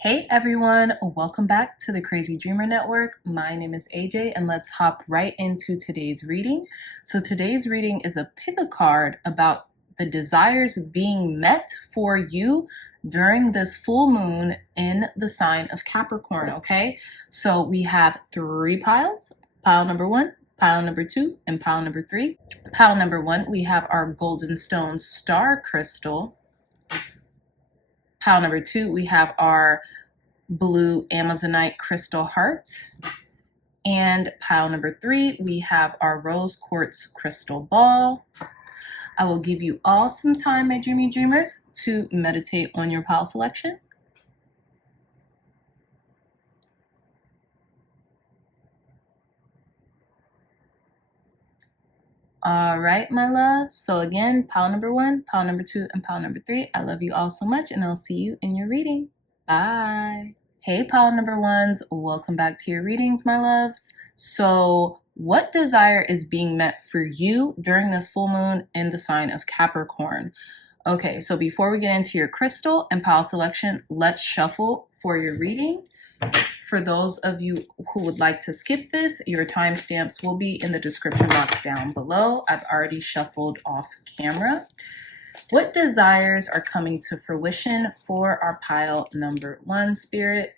Hey everyone, welcome back to the Crzydreamr Network. My name is AJ and let's hop right into today's reading. So today's reading is a pick a card about the desires being met for you during this full moon in the sign of Capricorn, okay? So we have three piles, pile number one, pile number two, and pile number three. Pile number one, we have our golden stone star crystal. Pile number two, we have our blue Amazonite crystal heart. And pile number three, we have our rose quartz crystal ball. I will give you all some time, my dreamy dreamers, to meditate on your pile selection. All right, my loves. So again, pile number one, pile number two, and pile number three. I love you all so much, and I'll see you in your reading. Bye. Hey, pile number ones. Welcome back to your readings, my loves. So what desire is being met for you during this full moon in the sign of Capricorn? Okay, so before we get into your crystal and pile selection, let's shuffle for your reading. For those of you who would like to skip this, your timestamps will be in the description box down below. I've already shuffled off camera. What desires are coming to fruition for our pile number one, Spirit?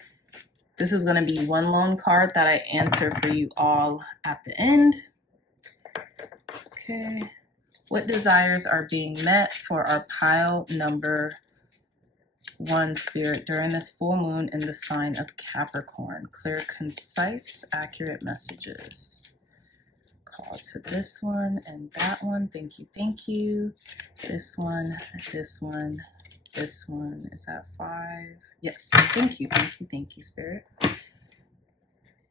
This is going to be one lone card that I answer for you all at the end. Okay. What desires are being met for our pile number one, Spirit, during this full moon in the sign of Capricorn? Clear, concise, accurate messages. Call to this one and that one. Thank you, thank you. This one, this one, this one. Is that 5? Yes, thank you, Spirit.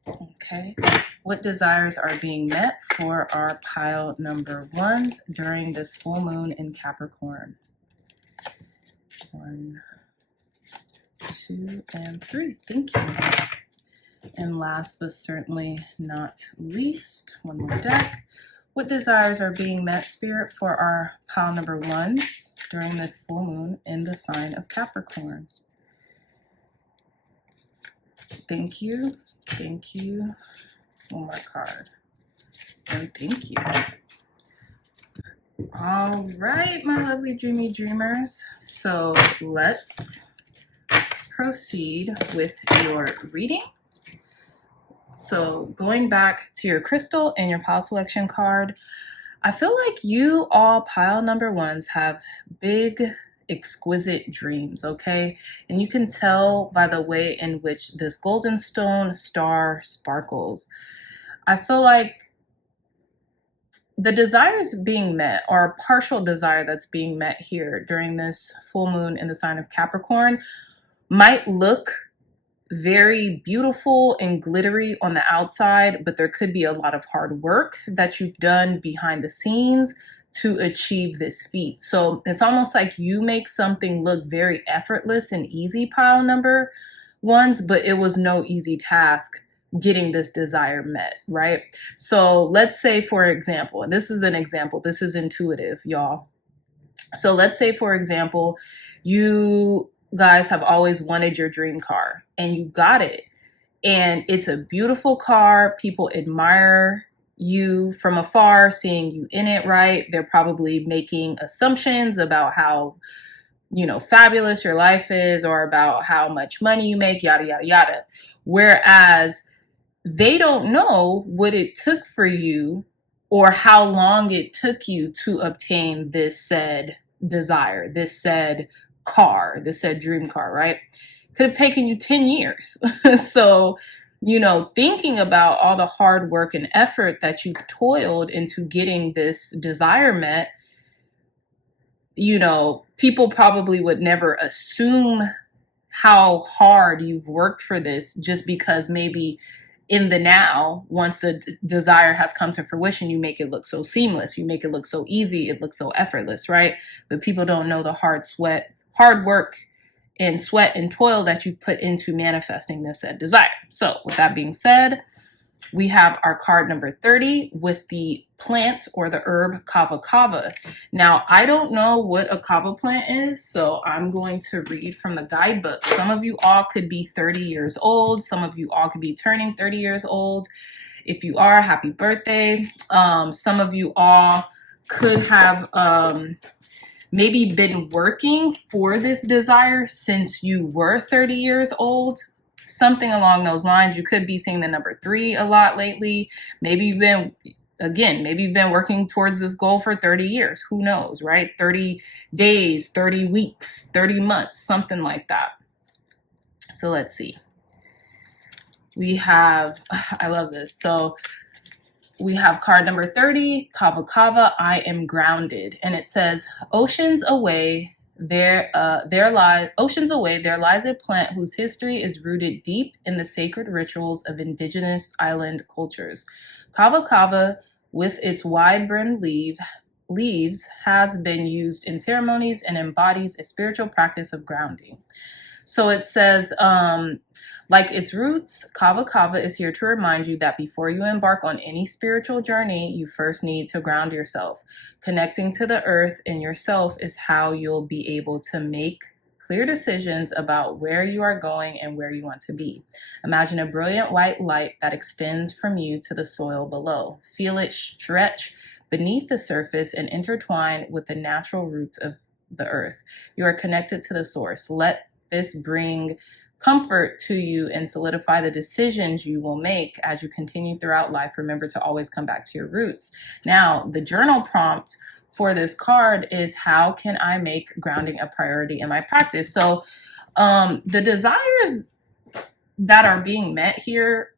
Okay. What desires are being met for our pile number ones during this full moon in Capricorn? 1, 2, and 3. Thank you. And last but certainly not least, one more deck. What desires are being met, Spirit, for our pile number ones during this full moon in the sign of Capricorn? Thank you. Thank you. One more card. And thank you. All right, my lovely dreamy dreamers. So let's proceed with your reading. So going back to your crystal and your pile selection card, I feel like you all pile number ones have big, exquisite dreams, okay? And you can tell by the way in which this golden stone star sparkles. I feel like the desires being met, or a partial desire that's being met here during this full moon in the sign of Capricorn, might look very beautiful and glittery on the outside, but there could be a lot of hard work that you've done behind the scenes to achieve this feat. So it's almost like you make something look very effortless and easy, pile number ones, but it was no easy task getting this desire met, right? So let's say, for example, and this is an example, this is intuitive, y'all. So let's say, for example, you guys have always wanted your dream car and you got it, and it's a beautiful car. People admire you from afar, seeing you in it, right? They're probably making assumptions about how, fabulous your life is, or about how much money you make, yada, yada, yada. Whereas they don't know what it took for you or how long it took you to obtain this said desire, this said car, this said dream car, right? Could have taken you 10 years. So, thinking about all the hard work and effort that you've toiled into getting this desire met, people probably would never assume how hard you've worked for this, just because maybe in the now, once the desire has come to fruition, you make it look so seamless, you make it look so easy, it looks so effortless, right? But people don't know the hard work and sweat and toil that you put into manifesting this said desire. So with that being said, we have our card number 30 with the plant or the herb kava kava. Now, I don't know what a kava plant is, so I'm going to read from the guidebook. Some of you all could be 30 years old. Some of you all could be turning 30 years old. If you are, happy birthday. Some of you all could have maybe been working for this desire since you were 30 years old. Something along those lines. You could be seeing the number 3 a lot lately. Maybe you've been working towards this goal for 30 years. Who knows, right? 30 days, 30 weeks, 30 months, something like that. So let's see. We have, I love this. So we have card number 30, Kava Kava, I am grounded. And it says, oceans away, there lies a plant whose history is rooted deep in the sacred rituals of indigenous island cultures. Kava Kava, with its wide-brimmed leaves, has been used in ceremonies and embodies a spiritual practice of grounding. So it says, like its roots, Kava Kava is here to remind you that before you embark on any spiritual journey, you first need to ground yourself. Connecting to the earth and yourself is how you'll be able to make clear decisions about where you are going and where you want to be. Imagine a brilliant white light that extends from you to the soil below. Feel it stretch beneath the surface and intertwine with the natural roots of the earth. You are connected to the source. Let this bring comfort to you and solidify the decisions you will make as you continue throughout life. Remember to always come back to your roots. Now, the journal prompt for this card is, how can I make grounding a priority in my practice? So the desires that are being met here,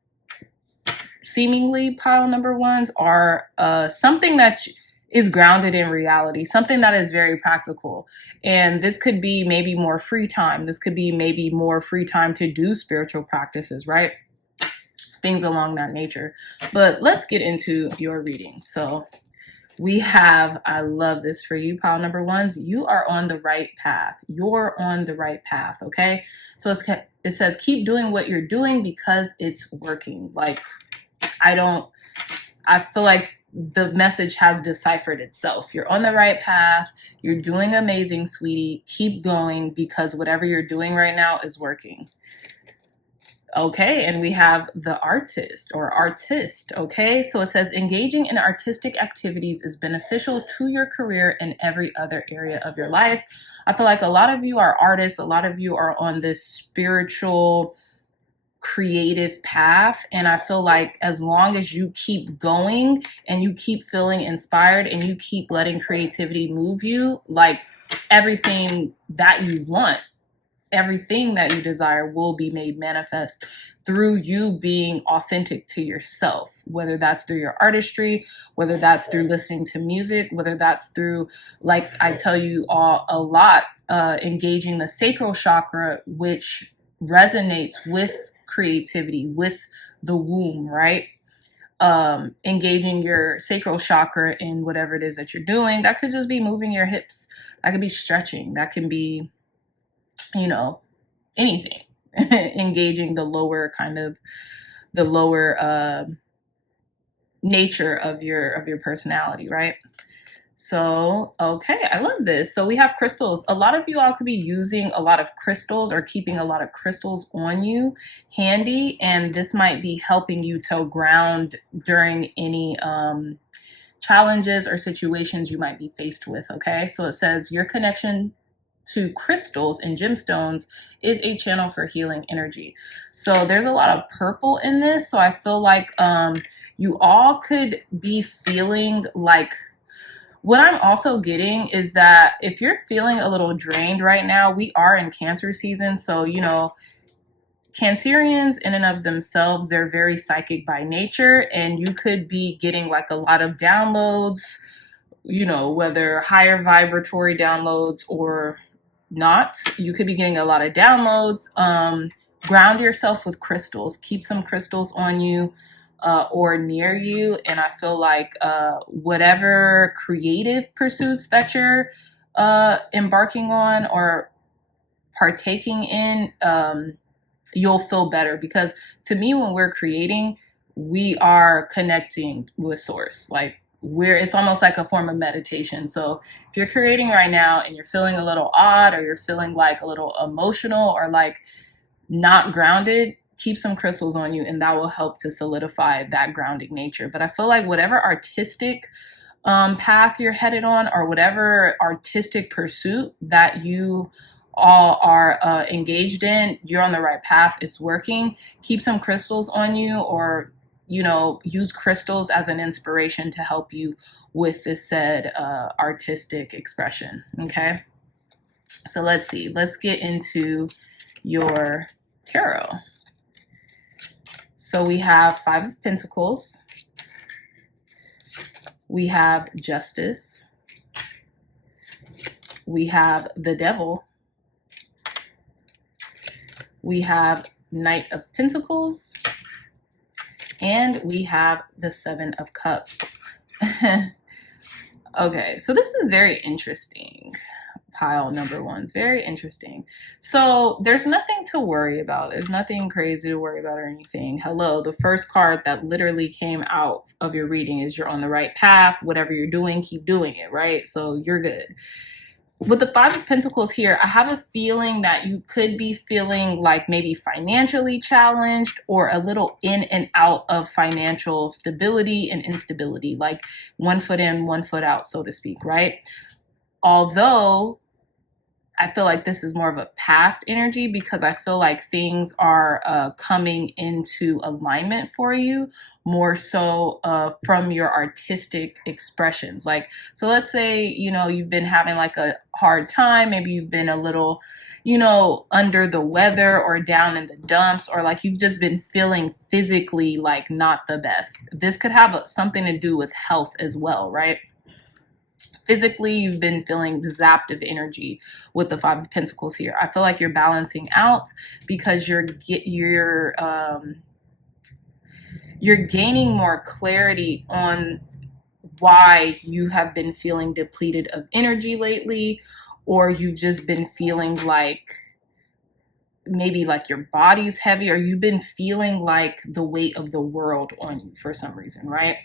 seemingly pile number ones, are something that is grounded in reality, something that is very practical. And this could be maybe more free time. This could be maybe more free time to do spiritual practices, right? Things along that nature. But let's get into your reading. So we have, I love this for you, pile number ones. You are on the right path. You're on the right path, okay? So it says, keep doing what you're doing because it's working. Like, I feel like the message has deciphered itself. You're on the right path. You're doing amazing, sweetie. Keep going because whatever you're doing right now is working. Okay, and we have the artist or artist, okay? So it says, engaging in artistic activities is beneficial to your career and every other area of your life. I feel like a lot of you are artists. A lot of you are on this spiritual, creative path, and I feel like as long as you keep going and you keep feeling inspired and you keep letting creativity move you, like, everything that you want, everything that you desire will be made manifest through you being authentic to yourself, whether that's through your artistry, whether that's through listening to music, whether that's through, like I tell you all a lot, engaging the sacral chakra, which resonates with creativity, with the womb, right? Engaging your sacral chakra in whatever it is that you're doing. That could just be moving your hips. That could be stretching. That can be, anything. Engaging the lower nature of your personality, right? So, okay, I love this. So we have crystals. A lot of you all could be using a lot of crystals or keeping a lot of crystals on you handy, and this might be helping you to ground during any challenges or situations you might be faced with, okay? So it says, your connection to crystals and gemstones is a channel for healing energy. So there's a lot of purple in this. So I feel like you all could be feeling like, what I'm also getting is that if you're feeling a little drained right now, we are in Cancer season. So, Cancerians in and of themselves, they're very psychic by nature, and you could be getting like a lot of downloads, whether higher vibratory downloads or not. You could be getting a lot of downloads. Ground yourself with crystals. Keep some crystals on you. Or near you. And I feel like whatever creative pursuits that you're embarking on or partaking in, you'll feel better. Because to me, when we're creating, we are connecting with source. Like it's almost like a form of meditation. So if you're creating right now and you're feeling a little odd, or you're feeling like a little emotional or like not grounded, keep some crystals on you, and that will help to solidify that grounding nature. But I feel like whatever artistic path you're headed on, or whatever artistic pursuit that you all are engaged in, you're on the right path. It's working. Keep some crystals on you, or use crystals as an inspiration to help you with this said artistic expression. Okay, so let's see. Let's get into your tarot. So we have Five of Pentacles. We have Justice. We have the Devil. We have Knight of Pentacles. And we have the Seven of Cups. Okay, so this is very interesting. Pile number one is very interesting. So there's nothing to worry about. There's nothing crazy to worry about or anything. Hello, the first card that literally came out of your reading is you're on the right path. Whatever you're doing, keep doing it, right? So you're good. With the Five of Pentacles here, I have a feeling that you could be feeling like maybe financially challenged, or a little in and out of financial stability and instability, like one foot in, one foot out, so to speak, right? Although I feel like this is more of a past energy, because I feel like things are coming into alignment for you more so from your artistic expressions. Like, so let's say, you've been having like a hard time. Maybe you've been a little, under the weather or down in the dumps, or like you've just been feeling physically like not the best. This could have something to do with health as well, right? Physically, you've been feeling zapped of energy with the Five of Pentacles here. I feel like you're balancing out, because you're gaining more clarity on why you have been feeling depleted of energy lately, or you've just been feeling like maybe like your body's heavy, or you've been feeling like the weight of the world on you for some reason, right?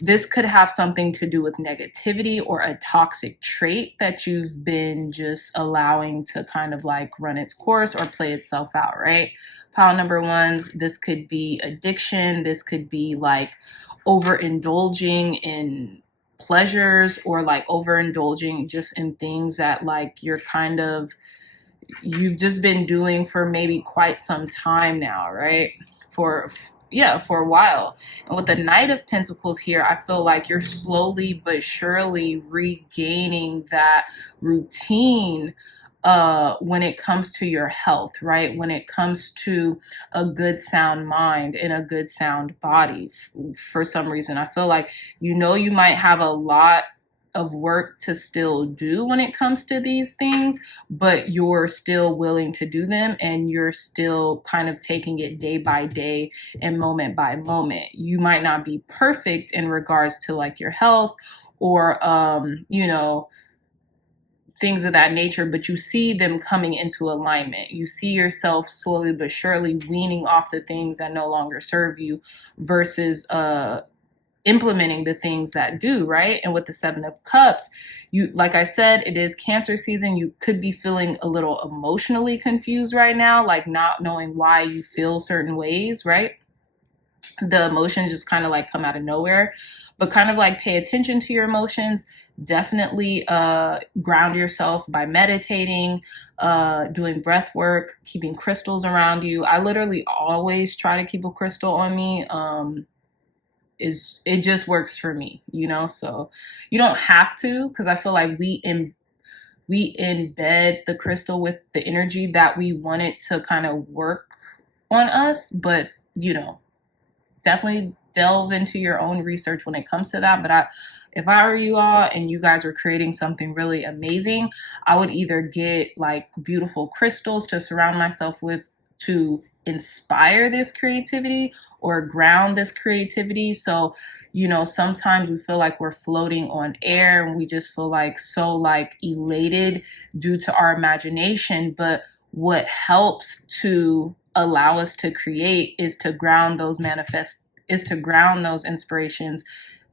This could have something to do with negativity or a toxic trait that you've been just allowing to kind of like run its course or play itself out, right? Pile number ones, this could be addiction. This could be like overindulging in pleasures, or like overindulging just in things that like you've just been doing for maybe quite some time now, right? For a while. And with the Knight of Pentacles here, I feel like you're slowly but surely regaining that routine when it comes to your health, right? When it comes to a good sound mind and a good sound body. For some reason, I feel like you might have a lot of work to still do when it comes to these things, but you're still willing to do them, and you're still kind of taking it day by day and moment by moment. You might not be perfect in regards to like your health or things of that nature, but you see them coming into alignment. You see yourself slowly but surely weaning off the things that no longer serve you, versus implementing the things that do, right? And with the Seven of Cups, like I said, it is Cancer season. You could be feeling a little emotionally confused right now, like not knowing why you feel certain ways, right? The emotions just kind of like come out of nowhere, but kind of like pay attention to your emotions. Definitely ground yourself by meditating, doing breath work, keeping crystals around you. I literally always try to keep a crystal on me. It just works for me, so you don't have to, because I feel like we embed the crystal with the energy that we want it to kind of work on us. But definitely delve into your own research when it comes to that. But if I were you all and you guys were creating something really amazing, I would either get like beautiful crystals to surround myself with to inspire this creativity, or ground this creativity. So, sometimes we feel like we're floating on air, and we just feel like so like elated due to our imagination. But what helps to allow us to create is to ground those is to ground those inspirations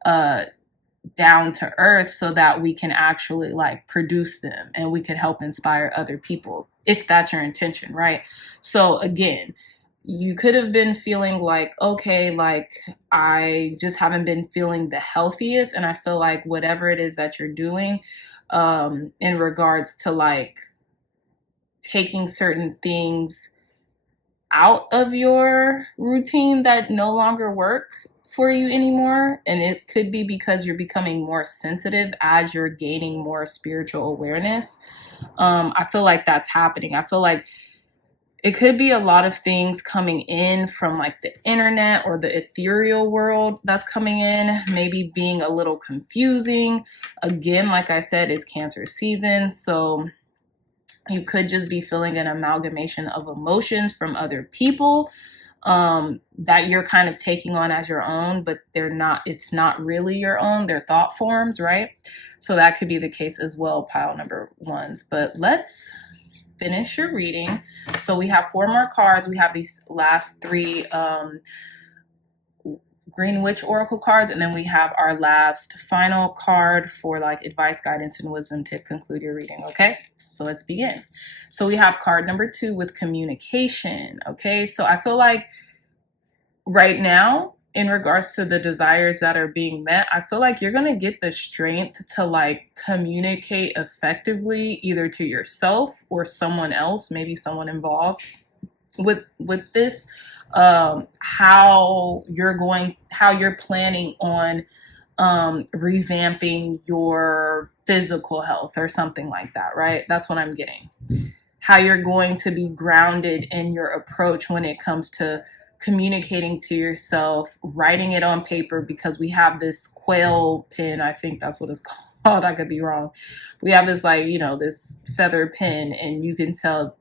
down to earth so that we can actually like produce them and we can help inspire other people if that's your intention, right? So again, you could have been feeling like, okay, like I just haven't been feeling the healthiest, and I feel like whatever it is that you're doing in regards to like taking certain things out of your routine that no longer work for you anymore. And it could be because you're becoming more sensitive as you're gaining more spiritual awareness. I feel like that's happening. I feel like it could be a lot of things coming in from like the internet or the ethereal world that's coming in, maybe being a little confusing. Again, like I said, it's Cancer season. So you could just be feeling an amalgamation of emotions from other people that you're kind of taking on as your own, but it's not really your own. They're thought forms, right? So that could be the case as well, pile number ones. But let's finish your reading. So we have 4 more cards. We have these last 3 Green Witch Oracle cards, and then we have our last final card for like advice, guidance, and wisdom to conclude your reading. Okay, so let's begin. So we have card number 2 with communication. Okay, so I feel like right now, in regards to the desires that are being met, I feel like you're going to get the strength to like communicate effectively, either to yourself or someone else, maybe someone involved with this, how you're planning on revamping your physical health or something like that, right? That's what I'm getting. How you're going to be grounded in your approach when it comes to communicating to yourself, writing it on paper, because we have this quail pen, I think that's what it's called, I could be wrong. We have this like, this feather pen, and you can tell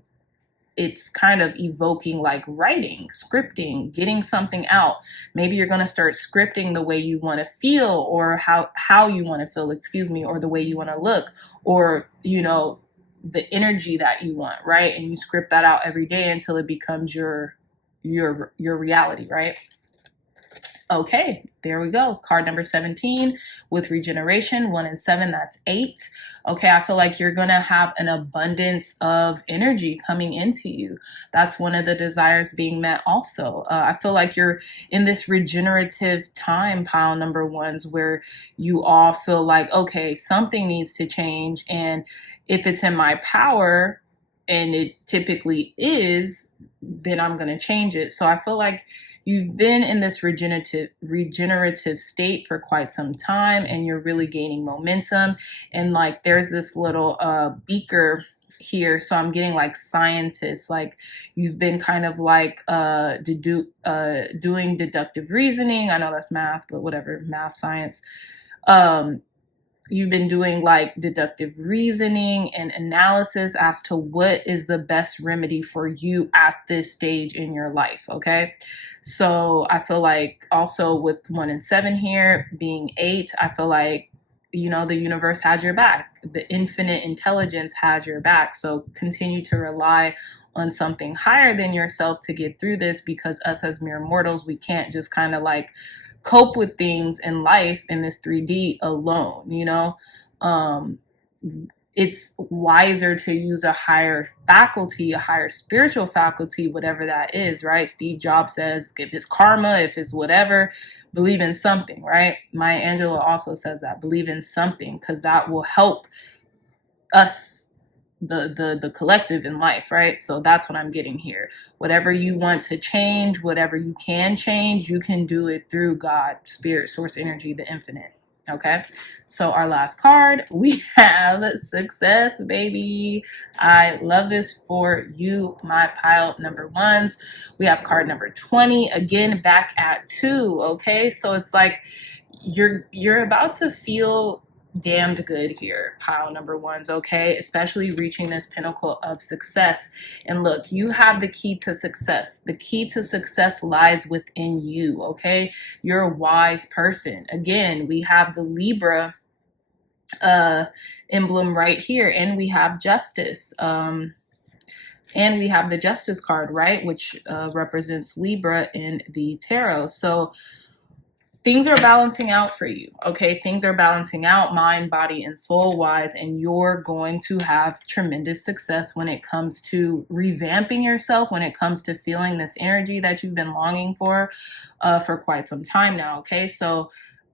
it's kind of evoking like writing, scripting, getting something out. Maybe you're going to start scripting the way you want to feel, or how you want to feel, or the way you want to look, or, the energy that you want, right? And you script that out every day until it becomes your reality, right? Okay, there we go. Card number 17 with regeneration, 1 and 7, that's 8. Okay, I feel like you're going to have an abundance of energy coming into you. That's one of the desires being met also. I feel like you're in this regenerative time, pile number ones, where you all feel like, okay, something needs to change. And if it's in my power, and it typically is, then I'm going to change it. So I feel like you've been in this regenerative state for quite some time, and you're really gaining momentum. And like there's this little beaker here, so I'm getting like scientists, like you've been kind of like doing deductive reasoning. I know that's math, but whatever, math, science. You've been doing like deductive reasoning and analysis as to what is the best remedy for you at this stage in your life. Okay. So I feel like also with 1 and 7 here being 8, I feel like, the universe has your back. The infinite intelligence has your back. So continue to rely on something higher than yourself to get through this, because us as mere mortals, we can't just kind of like cope with things in life in this 3D alone. It's wiser to use a higher faculty, a higher spiritual faculty, whatever that is, right? Steve Jobs says, if it's karma, if it's whatever, believe in something, right? Maya Angelou also says that, believe in something, because that will help us, the collective in life, right? So that's what I'm getting here. Whatever you want to change, whatever you can change, you can do it through God, spirit, source, energy, the infinite. Okay, so our last card, we have success, baby. I love this for you, my pile number ones. We have card number 20, again, back at 2. Okay, so it's like you're about to feel damned good here, pile number ones, okay? Especially reaching this pinnacle of success. And look, you have the key to success. The key to success lies within you, okay? You're a wise person. Again, we have the Libra emblem right here, and we have justice. And we have the Justice card, right? Which represents Libra in the tarot. So things are balancing out for you, okay? Things are balancing out mind, body, and soul-wise, and you're going to have tremendous success when it comes to revamping yourself, when it comes to feeling this energy that you've been longing for quite some time now, okay? So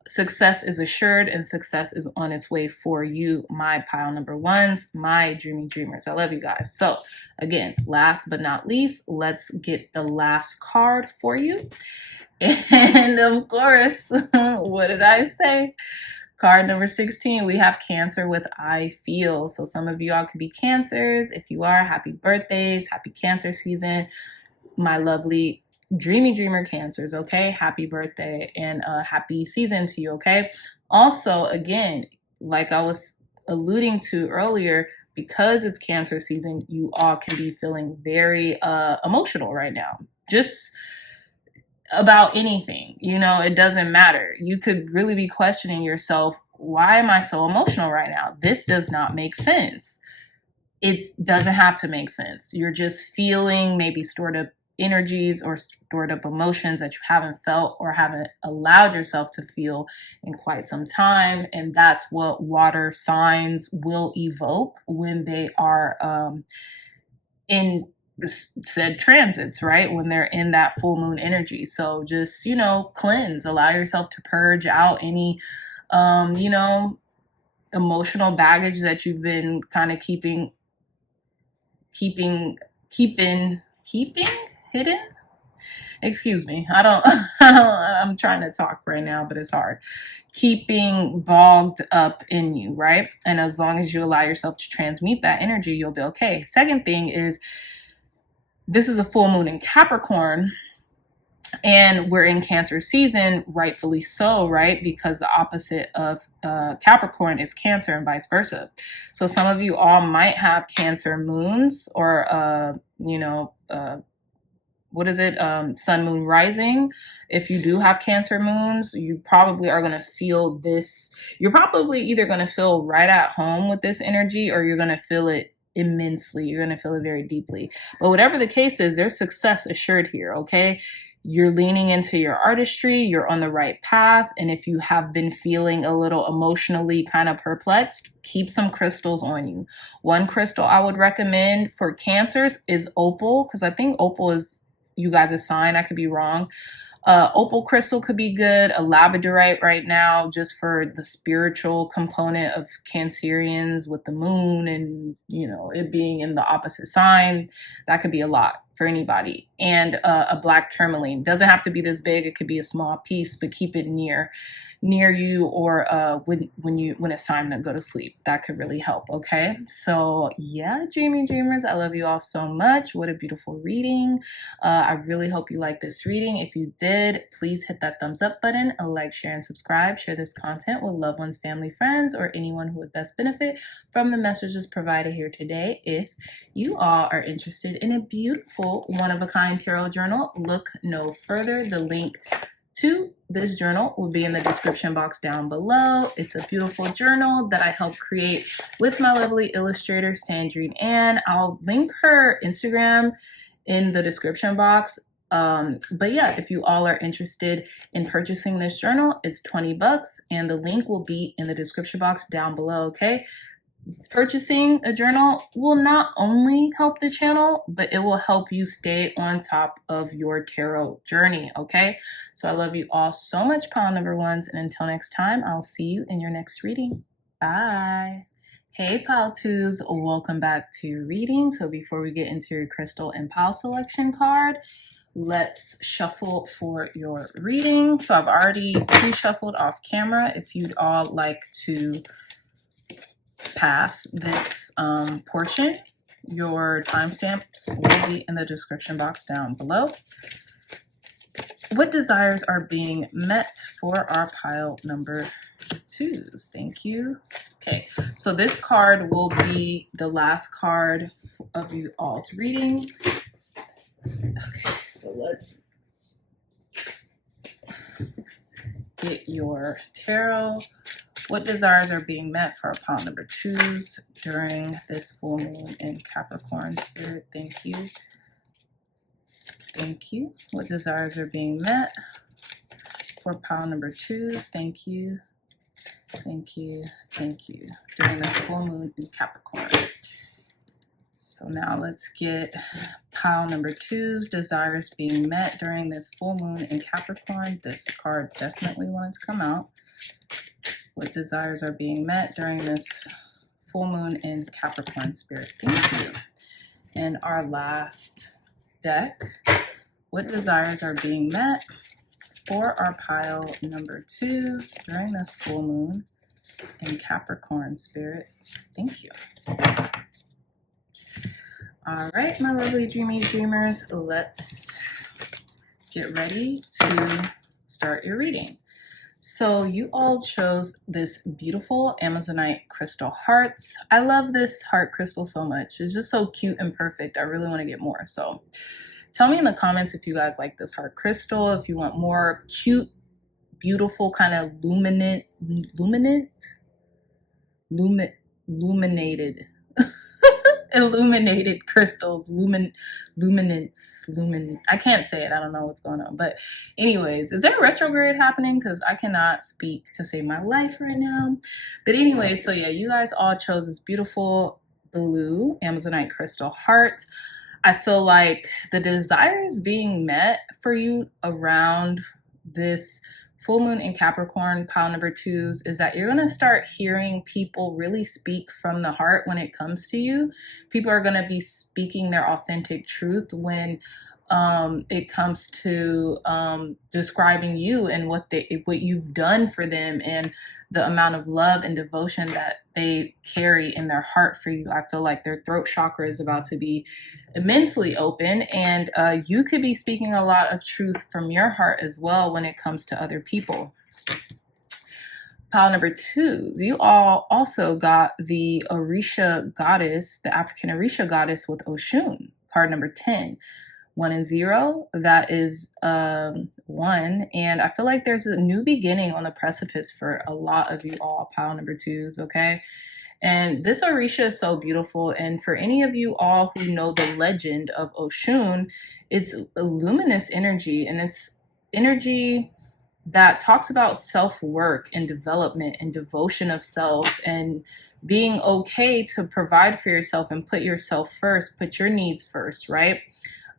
success is assured and success is on its way for you, my pile number ones, my dreamy dreamers. I love you guys. So again, last but not least, let's get the last card for you. And of course, what did I say? Card number 16, we have Cancer with I feel. So some of you all could be Cancers. If you are, happy birthdays, happy Cancer season. My lovely dreamy dreamer Cancers, okay? Happy birthday and happy season to you, okay? Also, again, like I was alluding to earlier, because it's Cancer season, you all can be feeling very emotional right now. Just about anything, you know, it doesn't matter. You could really be questioning yourself, why am I so emotional right now? This does not make sense. It doesn't have to make sense. You're just feeling maybe stored up energies or stored up emotions that you haven't felt or haven't allowed yourself to feel in quite some time. And that's what water signs will evoke when they are in said transits, right? When they're in that full moon energy. So just, you know, cleanse, allow yourself to purge out any, you know, emotional baggage that you've been kind of keeping hidden. Excuse me. I'm trying to talk right now, but it's hard. Keeping bogged up in you, right? And as long as you allow yourself to transmute that energy, you'll be okay. Second thing is, this is a full moon in Capricorn, and we're in Cancer season, rightfully so, right? Because the opposite of Capricorn is Cancer and vice versa. So some of you all might have Cancer moons or, you know, what is it? Sun, moon, rising. If you do have Cancer moons, you probably are going to feel this. You're probably either going to feel right at home with this energy, or you're going to feel it immensely. You're going to feel it very deeply. But whatever the case is, there's success assured here, okay? You're leaning into your artistry. You're on the right path. And if you have been feeling a little emotionally kind of perplexed, keep some crystals on you. One crystal I would recommend for Cancers is opal, because I think opal is you guys' sign. I could be wrong. Opal crystal could be good. A labradorite right now, just for the spiritual component of Cancerians with the moon and, you know, it being in the opposite sign. That could be a lot for anybody. And a black tourmaline. Doesn't have to be this big. It could be a small piece, but keep it near you, or when it's time to go to sleep. That could really help, okay? So yeah, dreamy dreamers, I love you all so much. What a beautiful reading. I really hope you like this reading. If you did, please hit that thumbs up button, a like, share, and subscribe. Share this content with loved ones, family, friends, or anyone who would best benefit from the messages provided here today. If you all are interested in a beautiful one-of-a-kind tarot journal, look no further. The link to this journal will be in the description box down below. It's a beautiful journal that I helped create with my lovely illustrator, Crzydreamr. I'll link her Instagram in the description box. But yeah, if you all are interested in purchasing this journal, it's $20 and the link will be in the description box down below, okay? Purchasing a journal will not only help the channel, but it will help you stay on top of your tarot journey, okay? So I love you all so much, pile number ones, and until next time, I'll see you in your next reading. Bye. Hey, pile twos, welcome back to your reading. So before we get into your crystal and pile selection card, let's shuffle for your reading. So I've already pre-shuffled off camera. If you'd all like to pass this portion, your timestamps will be in the description box down below. What desires are being met for our pile number twos? Thank you. Okay, so this card will be the last card of you all's reading. Okay, so let's get your tarot What desires are being met for our pile number 2s during this full moon in Capricorn? Spirit, thank you. Thank you. What desires are being met for pile number 2s? Thank you. Thank you. Thank you. During this full moon in Capricorn. So now let's get pile number 2's desires being met during this full moon in Capricorn. This card definitely wanted to come out. What desires are being met during this full moon in Capricorn? Spirit, thank you. And our last deck, what desires are being met for our pile number 2s during this full moon in Capricorn? Spirit, thank you. All right, my lovely dreamy dreamers, let's get ready to start your reading. So you all chose this beautiful Amazonite crystal hearts. I love this heart crystal so much. It's just so cute and perfect. I really want to get more. So tell me in the comments if you guys like this heart crystal, if you want more cute, beautiful, kind of illuminated crystals, I can't say it, I don't know what's going on. But anyways, is there a retrograde happening? Because I cannot speak to save my life right now. But anyway, so yeah, you guys all chose this beautiful blue Amazonite crystal heart. I feel like the desire is being met for you around this full moon in Capricorn, pile number 2s, is that you're going to start hearing people really speak from the heart when it comes to you. People are going to be speaking their authentic truth when it comes to describing you and what you've done for them and the amount of love and devotion that they carry in their heart for you. I feel like their throat chakra is about to be immensely open, and you could be speaking a lot of truth from your heart as well when it comes to other people. Pile number 2s, you all also got the Orisha goddess, the African Orisha goddess with Oshun, card number 10. 1 and 0, that is 1. And I feel like there's a new beginning on the precipice for a lot of you all, pile number 2s, okay? And this Orisha is so beautiful. And for any of you all who know the legend of Oshun, it's a luminous energy, and it's energy that talks about self-work and development and devotion of self and being okay to provide for yourself and put yourself first, put your needs first, right?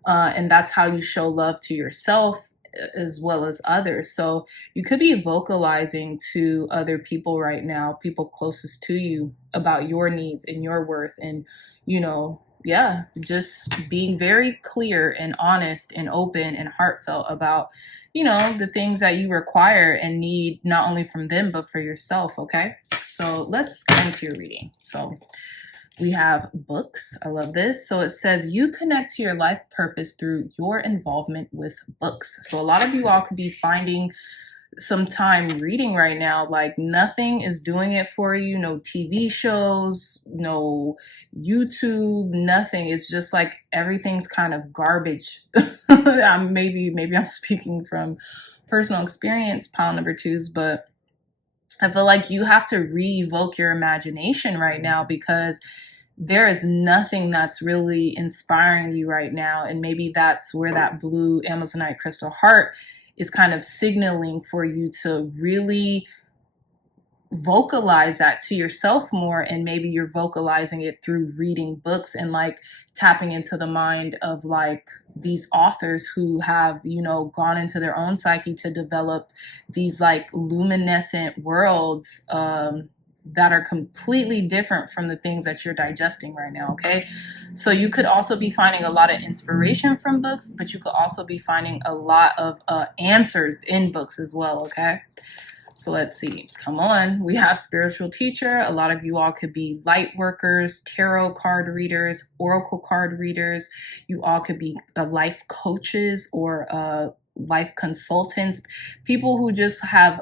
And that's how you show love to yourself as well as others. So you could be vocalizing to other people right now, people closest to you, about your needs and your worth. And, you know, yeah, just being very clear and honest and open and heartfelt about, you know, the things that you require and need, not only from them, but for yourself. Okay. So let's get into your reading. So we have books. I love this. So it says you connect to your life purpose through your involvement with books. So a lot of you all could be finding some time reading right now. Like nothing is doing it for you. No TV shows, no YouTube, nothing. It's just like everything's kind of garbage. Maybe I'm speaking from personal experience, pile number 2s, but I feel like you have to re-evoke your imagination right now, because there is nothing that's really inspiring you right now. And maybe that's where that blue Amazonite crystal heart is kind of signaling for you to really vocalize that to yourself more. And maybe you're vocalizing it through reading books and like tapping into the mind of like these authors who have, you know, gone into their own psyche to develop these like luminescent worlds that are completely different from the things that you're digesting right now. Okay. So you could also be finding a lot of inspiration from books, but you could also be finding a lot of answers in books as well. Okay. So let's see. Come on. We have spiritual teacher. A lot of you all could be light workers, tarot card readers, oracle card readers. You all could be life coaches or life consultants, people who just have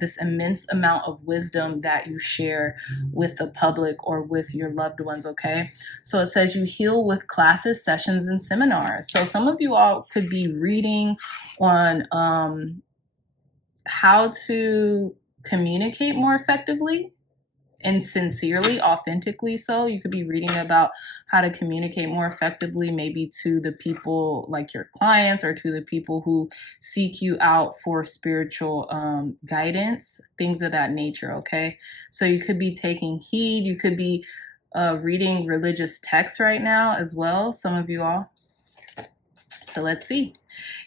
this immense amount of wisdom that you share with the public or with your loved ones. Okay. So it says you heal with classes, sessions, and seminars. So some of you all could be reading on how to communicate more effectively and sincerely, authentically. So you could be reading about how to communicate more effectively, maybe to the people like your clients or to the people who seek you out for spiritual guidance, things of that nature. Okay. So you could be taking heed. You could be reading religious texts right now as well, some of you all. So let's see.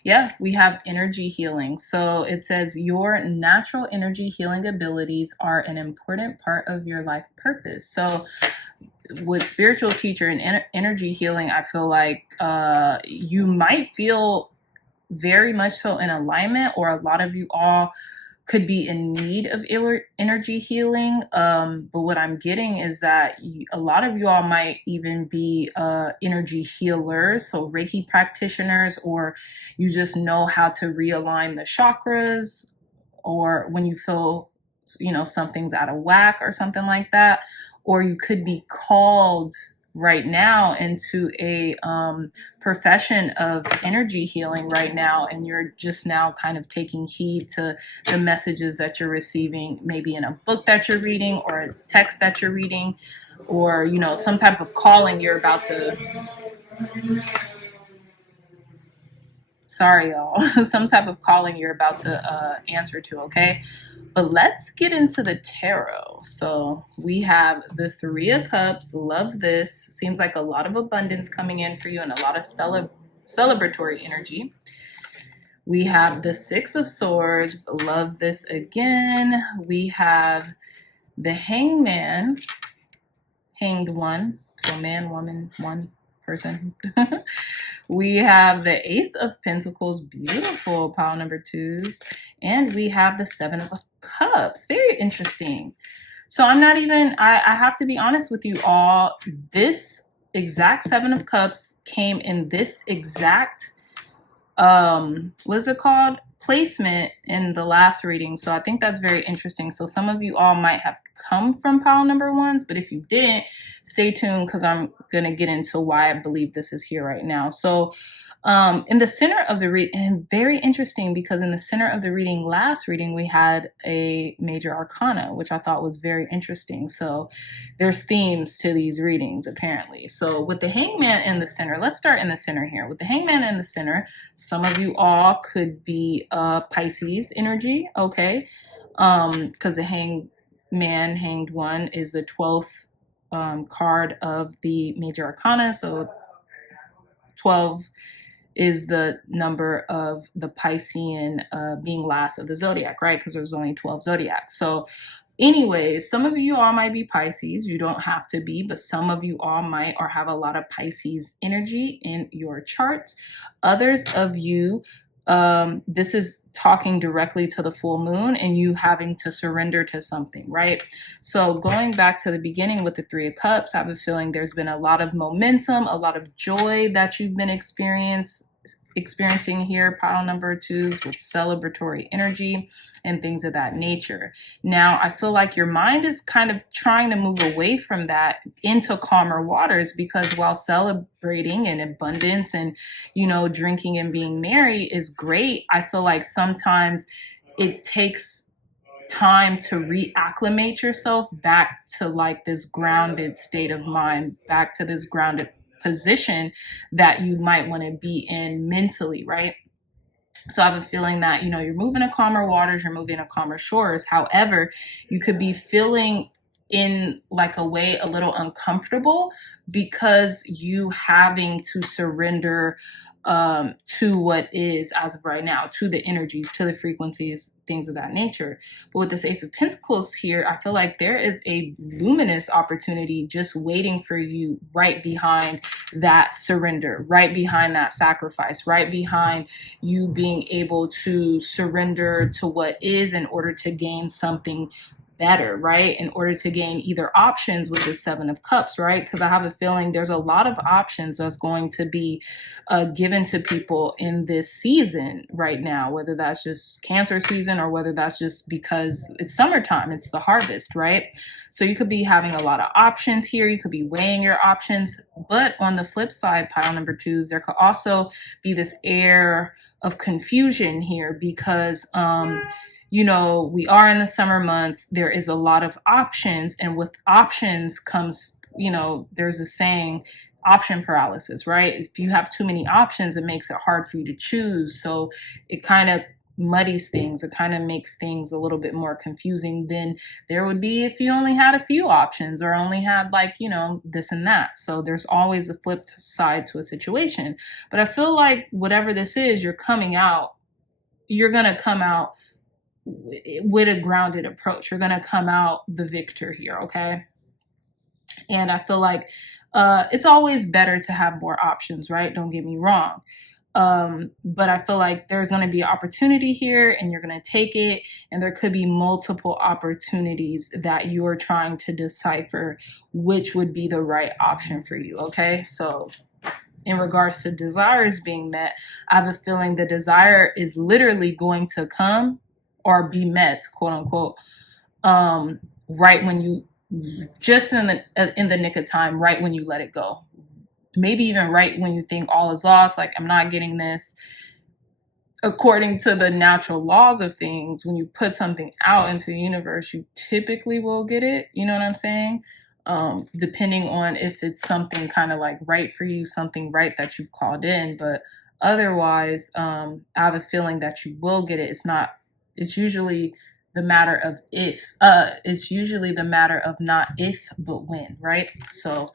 Yeah, we have energy healing. So it says your natural energy healing abilities are an important part of your life purpose. So with spiritual teacher and energy healing, I feel like you might feel very much so in alignment, or a lot of you all could be in need of energy healing. But what I'm getting is that a lot of you all might even be energy healers, so Reiki practitioners, or you just know how to realign the chakras, or when you feel, you know, something's out of whack or something like that. Or you could be called right now into a profession of energy healing right now, and you're just now kind of taking heed to the messages that you're receiving, maybe in a book that you're reading or a text that you're reading, or, you know, some type of calling you're about to, sorry y'all, some type of calling you're about to answer to. Okay, but let's get into the tarot. So we have the Three of Cups. Love this. Seems like a lot of abundance coming in for you and a lot of celebratory energy. We have the Six of Swords. Love this again. We have the Hangman, hanged one. So man, woman, one person. We have the Ace of Pentacles. Beautiful, pile number twos. And we have the Seven of Cups. Very interesting. So I'm not even, I have to be honest with you all. This exact Seven of Cups came in this exact, what is it called? Placement in the last reading. So I think that's very interesting. So some of you all might have come from pile number ones, but if you didn't, stay tuned, because I'm going to get into why I believe this is here right now. So in the center of the reading, and very interesting, because in the center of the reading, last reading, we had a major arcana, which I thought was very interesting. So there's themes to these readings, apparently. So with the Hangman in the center, let's start in the center here. With the Hangman in the center, some of you all could be Pisces energy, okay? Because the Hangman, hanged one, is the 12th card of the major arcana. So 12 is the number of the Piscean being last of the zodiac, right? Because there's only 12 zodiacs. So anyways, some of you all might be Pisces. You don't have to be, but some of you all might, or have a lot of Pisces energy in your chart. Others of you, this is talking directly to the full moon and you having to surrender to something, right? So going back to the beginning with the Three of Cups, I have a feeling there's been a lot of momentum, a lot of joy that you've been experiencing here, pile number twos, with celebratory energy and things of that nature. Now, I feel like your mind is kind of trying to move away from that into calmer waters, because while celebrating and abundance and, you know, drinking and being merry is great, I feel like sometimes it takes time to reacclimate yourself back to like this grounded state of mind, back to this grounded position that you might want to be in mentally, right? So I have a feeling that, you know, you're moving to calmer waters, you're moving to calmer shores. However, you could be feeling in like a way a little uncomfortable because you having to surrender to what is as of right now, to the energies, to the frequencies, things of that nature. But with this Ace of Pentacles here, I feel like there is a luminous opportunity just waiting for you right behind that surrender, right behind that sacrifice, right behind you being able to surrender to what is in order to gain something better, right? In order to gain either options with the Seven of Cups, right? Because I have a feeling there's a lot of options that's going to be given to people in this season right now, whether that's just Cancer season or whether that's just because it's summertime, it's the harvest, right? So you could be having a lot of options here. You could be weighing your options. But on the flip side, pile number twos, there could also be this air of confusion here because you know, we are in the summer months. There is a lot of options, and with options comes, you know, there's a saying, option paralysis, right? If you have too many options, it makes it hard for you to choose. So it kind of muddies things. It kind of makes things a little bit more confusing than there would be if you only had a few options or only had, like, you know, this and that. So there's always the flip side to a situation. But I feel like whatever this is, you're going to come out with a grounded approach. You're going to come out the victor here, okay? And I feel like it's always better to have more options, right? Don't get me wrong. But I feel like there's going to be opportunity here, and you're going to take it, and there could be multiple opportunities that you're trying to decipher which would be the right option for you, okay? So in regards to desires being met, I have a feeling the desire is literally going to come or be met, quote unquote, right when you, just in the nick of time, right when you let it go. Maybe even right when you think all is lost, like, I'm not getting this. According to the natural laws of things, when you put something out into the universe, you typically will get it. You know what I'm saying? Depending on if it's something kind of like right for you, something right that you've called in. But otherwise, I have a feeling that you will get it. It's usually the matter of if. It's usually the matter of not if, but when, right? So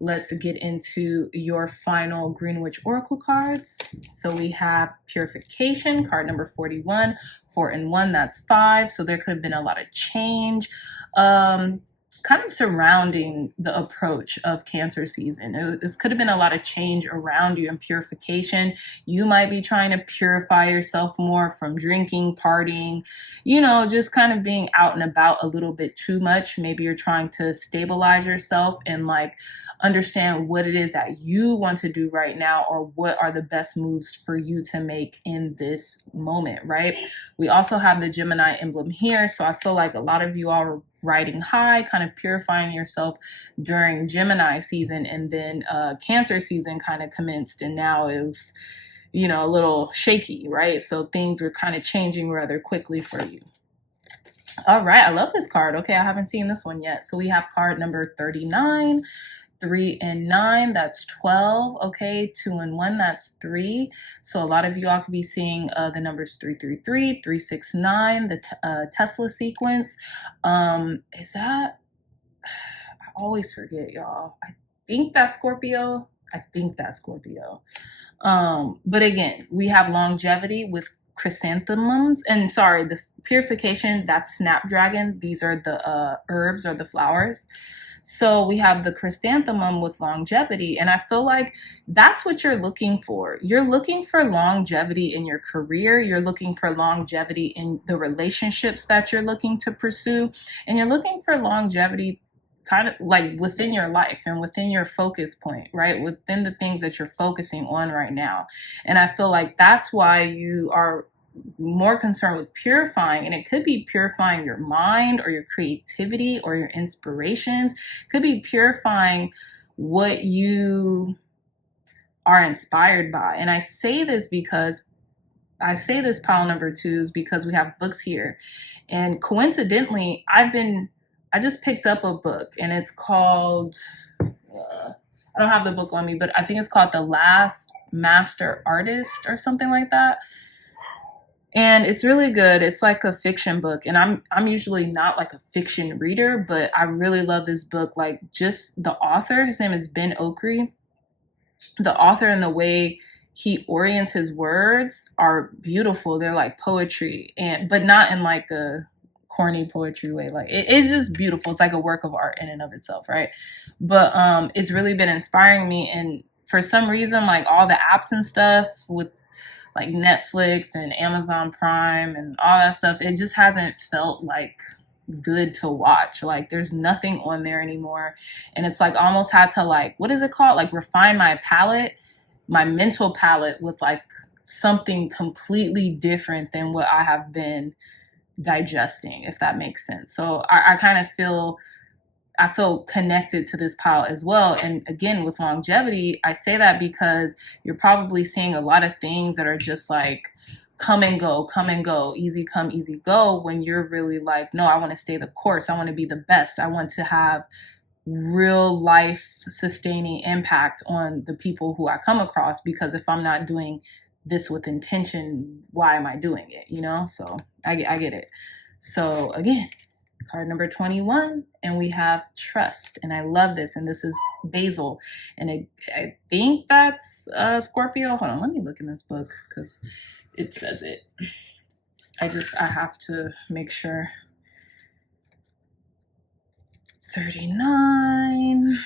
let's get into your final Green Witch Oracle cards. So we have Purification, card number 41, 4 and 1, that's 5. So there could have been a lot of change. Kind of surrounding the approach of Cancer season. This could have been a lot of change around you and purification. You might be trying to purify yourself more from drinking, partying, you know, just kind of being out and about a little bit too much. Maybe you're trying to stabilize yourself and like understand what it is that you want to do right now, or what are the best moves for you to make in this moment, right? We also have the Gemini emblem here. So I feel like a lot of you are riding high, kind of purifying yourself during Gemini season, and then Cancer season kind of commenced, and now it was, you know, a little shaky, right? So things were kind of changing rather quickly for you. All right, I love this card. Okay, I haven't seen this one yet. So we have card number 39. 3 and 9, that's 12. Okay, 2 and 1, that's 3. So a lot of you all could be seeing the numbers 333, 369, the Tesla sequence. Is that, I always forget, y'all. I think that's Scorpio. But again, we have longevity with chrysanthemums, and sorry, this purification, that's snapdragon. These are the herbs or the flowers. So we have the chrysanthemum with longevity, and I feel like that's what you're looking for. You're looking for longevity in your career. You're looking for longevity in the relationships that you're looking to pursue, and you're looking for longevity kind of like within your life and within your focus point, right? Within the things that you're focusing on right now. And I feel like that's why you are more concerned with purifying, and it could be purifying your mind or your creativity or your inspirations. It could be purifying what you are inspired by. And I say this pile number 2 is because we have books here, and coincidentally I just picked up a book, and it's called I don't have the book on me, but I think it's called The Last Master Artist or something like that. And it's really good. It's like a fiction book. And I'm usually not like a fiction reader, but I really love this book. Like, just the author, his name is Ben Okri. The author and the way he orients his words are beautiful. They're like poetry, but not in like a corny poetry way. Like, it's just beautiful. It's like a work of art in and of itself, right? But it's really been inspiring me. And for some reason, like all the apps and stuff with like Netflix and Amazon Prime and all that stuff, it just hasn't felt like good to watch. Like, there's nothing on there anymore. And it's like almost had to, like, what is it called? Like, refine my palette, my mental palette, with like something completely different than what I have been digesting, if that makes sense. So I kind of feel connected to this pile as well. And again, with longevity, I say that because you're probably seeing a lot of things that are just like come and go, easy come, easy go, when you're really like, no, I want to stay the course. I want to be the best. I want to have real life sustaining impact on the people who I come across, because if I'm not doing this with intention, why am I doing it? You know, so I get it. So again, card number 21, and we have trust, and I love this, and this is basil, and I think that's Scorpio. Hold on, let me look in this book because it says it. I have to make sure. 39.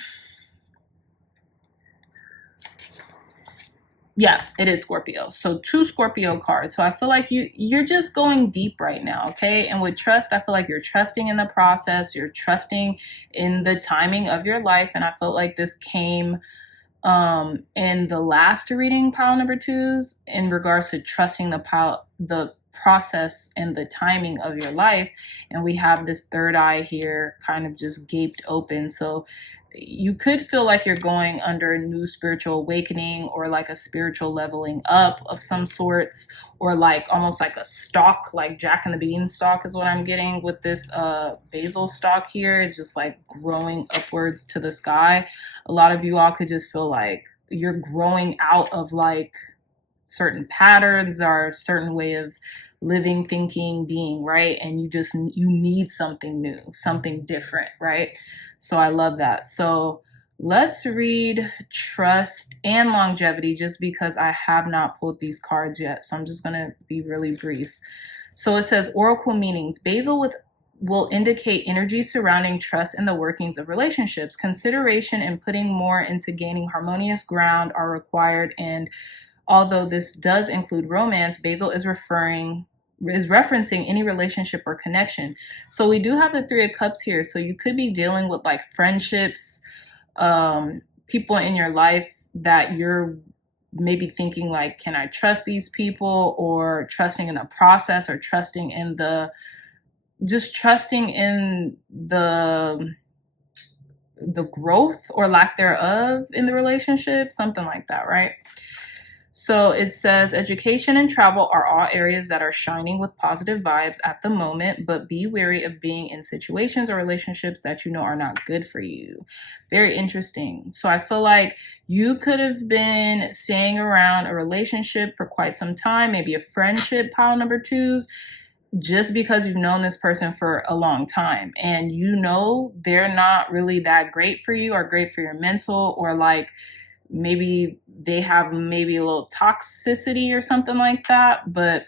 Yeah, it is Scorpio. So 2 Scorpio cards. So I feel like you're just going deep right now, okay? And with trust, I feel like you're trusting in the process. You're trusting in the timing of your life. And I felt like this came in the last reading, pile number 2s, in regards to trusting the process and the timing of your life. And we have this third eye here kind of just gaped open. So you could feel like you're going under a new spiritual awakening, or like a spiritual leveling up of some sorts, or like almost like a stalk, like Jack and the Beanstalk is what I'm getting with this basil stalk here. It's just like growing upwards to the sky. A lot of you all could just feel like you're growing out of like certain patterns or a certain way of living, thinking, being, right? And you need something new, something different, right? So I love that. So let's read trust and longevity, just because I have not pulled these cards yet. So I'm just going to be really brief. So it says oracle meanings. Basil will indicate energy surrounding trust and the workings of relationships. Consideration and putting more into gaining harmonious ground are required, and although this does include romance, basil is referencing any relationship or connection. So we do have the 3 of Cups here. So you could be dealing with like friendships, people in your life that you're maybe thinking like, can I trust these people? Or trusting in the process, or trusting in the growth or lack thereof in the relationship, something like that, right? So it says education and travel are all areas that are shining with positive vibes at the moment, but be wary of being in situations or relationships that you know are not good for you. Very interesting. So I feel like you could have been staying around a relationship for quite some time, maybe a friendship, pile number 2s, just because you've known this person for a long time, and you know they're not really that great for you or great for your mental, or like maybe they have maybe a little toxicity or something like that, but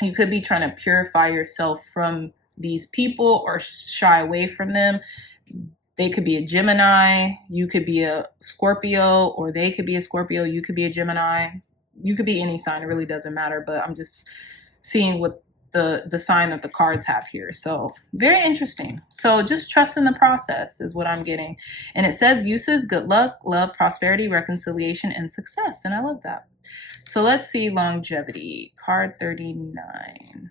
you could be trying to purify yourself from these people or shy away from them. They could be a Gemini, you could be a Scorpio, or they could be a Scorpio, you could be a Gemini. You could be any sign, it really doesn't matter, but I'm just seeing what the sign that the cards have here. So very interesting. So just trust in the process is what I'm getting. And it says uses good luck, love, prosperity, reconciliation, and success. And I love that. So let's see longevity, card 39.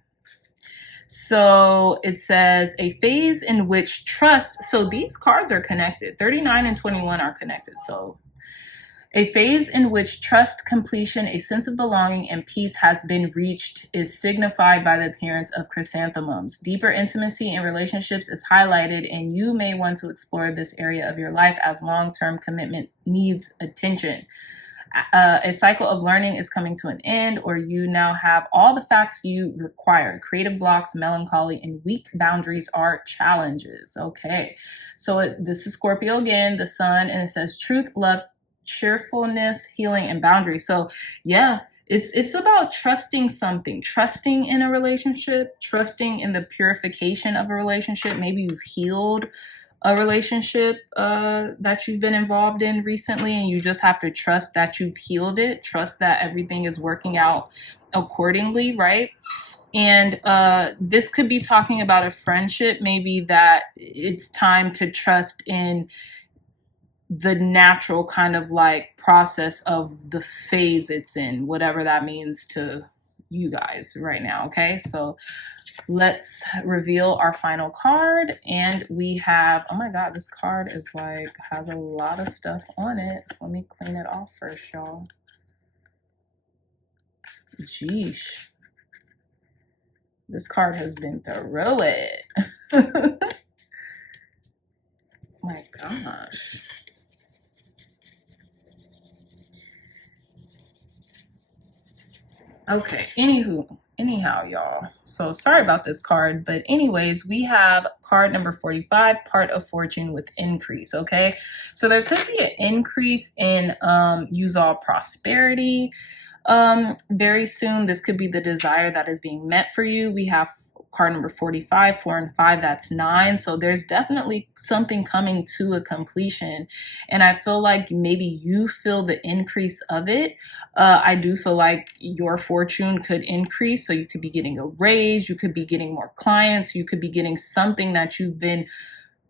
So it says a phase in which trust. So these cards are connected. 39 and 21 are connected. So a phase in which trust, completion, a sense of belonging, and peace has been reached is signified by the appearance of chrysanthemums. Deeper intimacy in relationships is highlighted, and you may want to explore this area of your life as long-term commitment needs attention. A cycle of learning is coming to an end, or you now have all the facts you require. Creative blocks, melancholy, and weak boundaries are challenges. Okay, so this is Scorpio again, the sun, and it says truth, love, cheerfulness, healing, and boundaries. So yeah, it's about trusting something, trusting in a relationship, trusting in the purification of a relationship. Maybe you've healed a relationship that you've been involved in recently, and you just have to trust that you've healed it, trust that everything is working out accordingly, right? And this could be talking about a friendship, maybe that it's time to trust in the natural kind of like process of the phase it's in, whatever that means to you guys right now. Okay, so let's reveal our final card, and we have, oh my god, this card is like has a lot of stuff on it, so let me clean it off first, y'all. Jeesh, This card has been through it. My gosh. Okay, anyhow, y'all. So sorry about this card, but anyways, we have card number 45, part of fortune with increase, okay? So there could be an increase in use all prosperity very soon. This could be the desire that is being met for you. We have card number 45, 4 and 5, that's 9. So there's definitely something coming to a completion. And I feel like maybe you feel the increase of it. I do feel like your fortune could increase. So you could be getting a raise, you could be getting more clients, you could be getting something that you've been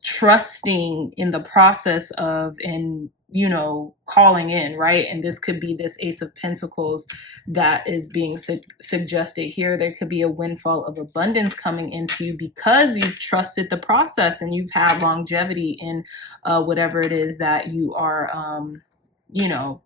trusting in the process of, and you know, calling in, right? And this could be this Ace of Pentacles that is being suggested here. There could be a windfall of abundance coming into you because you've trusted the process and you've had longevity in whatever it is that you are, you know,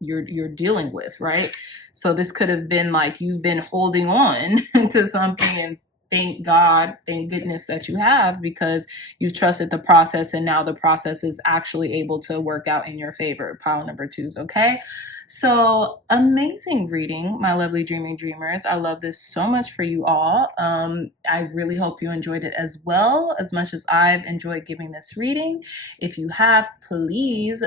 you're dealing with, right? So this could have been like you've been holding on to something, and thank God, thank goodness that you have, because you've trusted the process and now the process is actually able to work out in your favor. Pile number 2s, okay? So amazing reading, my lovely dreaming dreamers. I love this so much for you all. I really hope you enjoyed it as well, as much as I've enjoyed giving this reading. If you have, please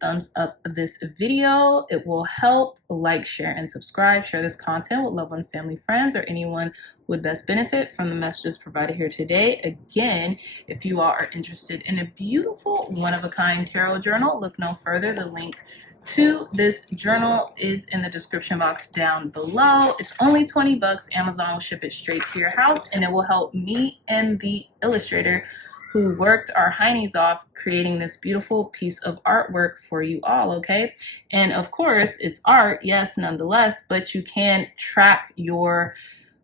thumbs up this video. It will help. Like, share, and subscribe. Share this content with loved ones, family, friends, or anyone who would best benefit from the messages provided here today. Again, if you all are interested in a beautiful one-of-a-kind tarot journal, look no further. The link to this journal is in the description box down below. It's only 20 bucks. Amazon will ship it straight to your house, and it will help me and the illustrator who worked our heinies off creating this beautiful piece of artwork for you all, okay? And of course, it's art, yes, nonetheless, but you can track your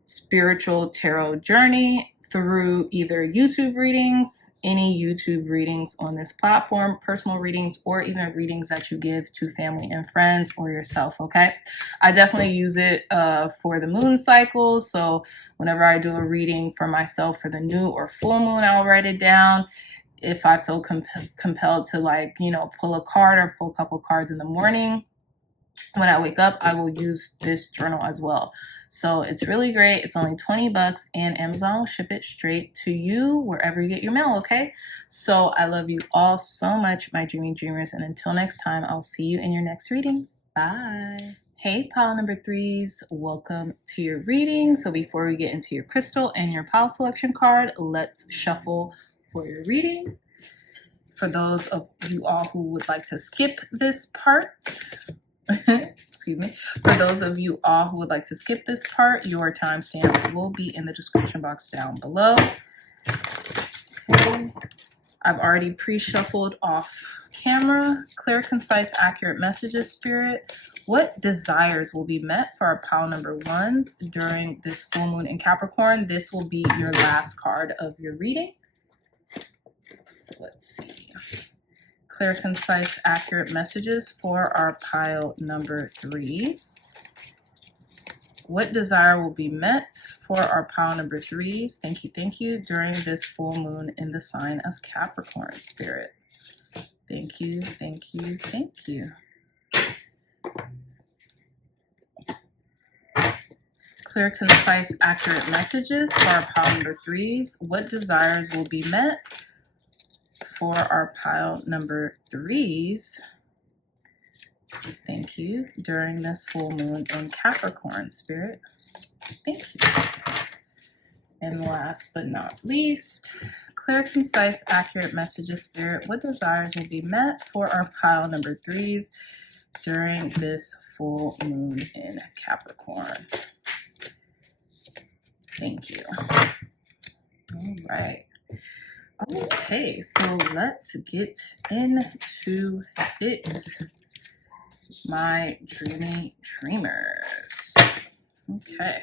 spiritual tarot journey through either YouTube readings, any YouTube readings on this platform, personal readings, or even readings that you give to family and friends or yourself, okay? I definitely use it for the moon cycles. So whenever I do a reading for myself for the new or full moon, I'll write it down. If I feel compelled to, like, you know, pull a card or pull a couple cards in the morning, when I wake up, I will use this journal as well. So it's really great. It's only 20 bucks, and Amazon will ship it straight to you wherever you get your mail, okay? So I love you all so much, my dreaming dreamers, and until next time, I'll see you in your next reading. Bye. Hey, pile number 3s, welcome to your reading. So before we get into your crystal and your pile selection card, let's shuffle for your reading. For those of you all who would like to skip this part, excuse me. For those of you all who would like to skip this part, your timestamps will be in the description box down below. Okay. I've already pre-shuffled off camera. Clear, concise, accurate messages, Spirit. What desires will be met for our pile number 1s during this full moon in Capricorn? This will be your last card of your reading. So let's see. Clear, concise, accurate messages for our pile number 3s. What desire will be met for our pile number 3s? Thank you, during this full moon in the sign of Capricorn, Spirit. Thank you. Clear, concise, accurate messages for our pile number 3s. What desires will be met for our pile number 3s? Thank you, during this full moon in Capricorn, Spirit. Thank you. And last but not least, clear, concise, accurate messages, Spirit. What desires will be met for our pile number 3s during this full moon in Capricorn? Thank you. All right. Okay, so let's get into it, my dreamy dreamers. Okay,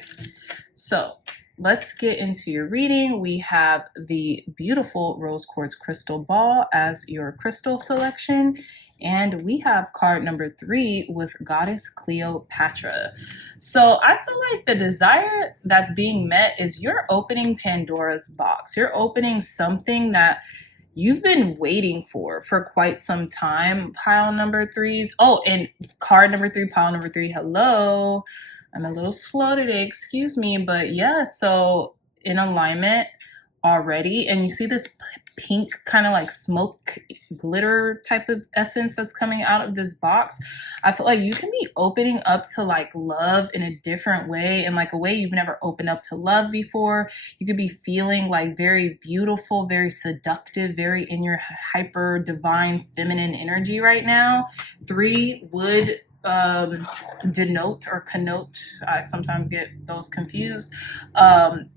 so let's get into your reading. We have the beautiful rose quartz crystal ball as your crystal selection. And we have card number 3 with Goddess Cleopatra. So I feel like the desire that's being met is you're opening Pandora's box. You're opening something that you've been waiting for quite some time, pile number 3s. Oh, and card number 3, pile number 3, hello. I'm a little slow today, excuse me, but yeah, so in alignment already, and you see this pink kind of like smoke glitter type of essence that's coming out of this box. I feel like you can be opening up to like love in a different way, in like a way you've never opened up to love before. You could be feeling like very beautiful, very seductive, very in your hyper divine feminine energy right now. 3 would denote or connote, I sometimes get those confused, the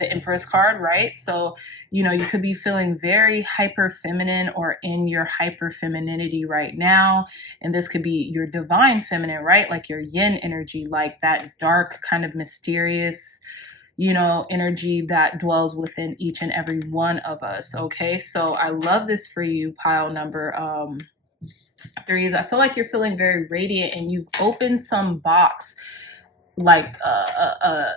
Empress card, right? So, you know, you could be feeling very hyper feminine or in your hyper femininity right now. And this could be your divine feminine, right? Like your yin energy, like that dark kind of mysterious, you know, energy that dwells within each and every one of us. Okay. So I love this for you, pile number 3s. I feel like you're feeling very radiant and you've opened some box, like a